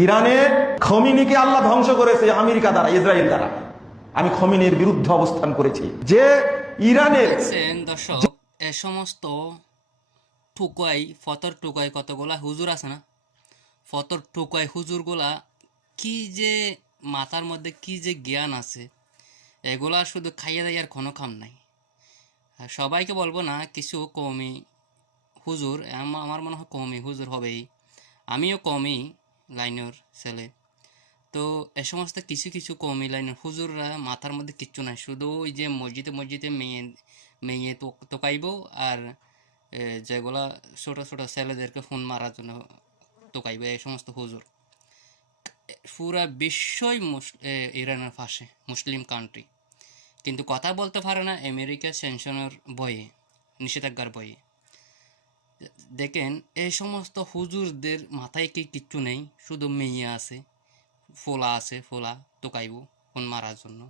ইরানে খমিনিকে আল্লাহ ধ্বংস করেছে আমেরিকা দ্বারা, ইসরায়েল দ্বারা। আমি খমিনির বিরুদ্ধে অবস্থান করেছি যে ইরানের দেখছেন দর্শক, এ সমস্ত ঠুকাই ফতর ঠুকাই কতগুলা হুজুর আছে না, ফতর ঠুকাই হুজুরগুলা কি যে মাথার মধ্যে কি যে জ্ঞান আছে, এগুলা শুধু খাইয়ে দেয় আর কোনো কাম নাই। আর সবাইকে বলবো না, কিছু কওমি হুজুর, আমার মনে হয় কওমি হুজুর হবেই, আমিও কওমি লাইনের ছেলে। তো এ সমস্ত কিছু কিছু কওমি লাইনের হুজুররা মাথার মধ্যে কিচ্ছু নাই, শুধু ওই যে মসজিদে মসজিদে মেয়ে মেয়ে তোকাইব, আর যেগুলা ছোট ছোট ছেলেদেরকে ফোন মারার জন্য তোকাইবে এই সমস্ত হুজুর। পুরা বিশ্বই ইরানের পাশে, মুসলিম কান্ট্রি, কিন্তু কথা বলতে পারে না আমেরিকা স্যাংশনের বয়ে, নিষেধাজ্ঞার বয়ে। দেখেন এই সমস্ত হুজুরদের মাথায় কি কিচ্ছু নেই, শুধু মেয়ে আছে, ফোলা আছে, ফোলা তোকাইব ফোন মারার জন্য।